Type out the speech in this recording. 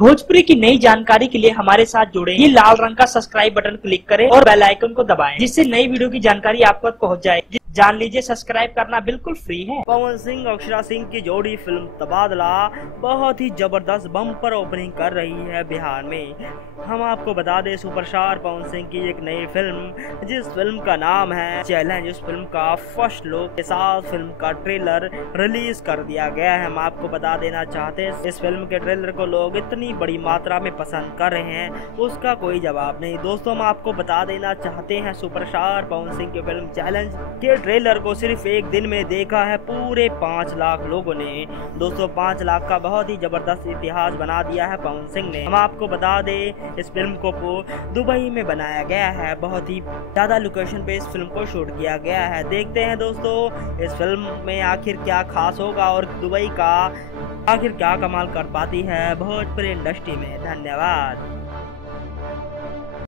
भोजपुरी की नई जानकारी के लिए हमारे साथ जुड़े। ये लाल रंग का सब्सक्राइब बटन क्लिक करें और बेल आइकन को दबाएं, जिससे नई वीडियो की जानकारी आप तक पहुंच जाए। जान लीजिए, सब्सक्राइब करना बिल्कुल फ्री है। पवन सिंह और अक्षरा सिंह की जोड़ी फिल्म तबादला बहुत ही जबरदस्त बम्पर ओपनिंग कर रही है बिहार में। हम आपको बता दें, सुपरस्टार पवन सिंह की एक नई फिल्म, जिस फिल्म का नाम है चैलेंज, उस फिल्म का फर्स्ट लुक के साथ फिल्म का ट्रेलर रिलीज कर दिया गया है। हम आपको बता देना चाहते हैं, इस फिल्म के ट्रेलर को लोग इतनी बड़ी मात्रा में पसंद कर रहे हैं, उसका कोई जवाब नहीं। दोस्तों, हम आपको बता देना चाहते हैं, सुपरस्टार पवन सिंह की फिल्म चैलेंज के ट्रेलर को सिर्फ एक दिन में देखा है पूरे 5 लाख लोगों ने। दोस्तों, 5 लाख का बहुत ही जबरदस्त इतिहास बना दिया है पवन सिंह ने। हम आपको बता दें, इस फिल्म को दुबई में बनाया गया है। बहुत ही ज्यादा लोकेशन पे इस फिल्म को शूट किया गया है। देखते हैं दोस्तों, इस फिल्म में आखिर क्या खास होगा और दुबई का आखिर क्या कमाल कर पाती है भोजपुरी इंडस्ट्री में। धन्यवाद।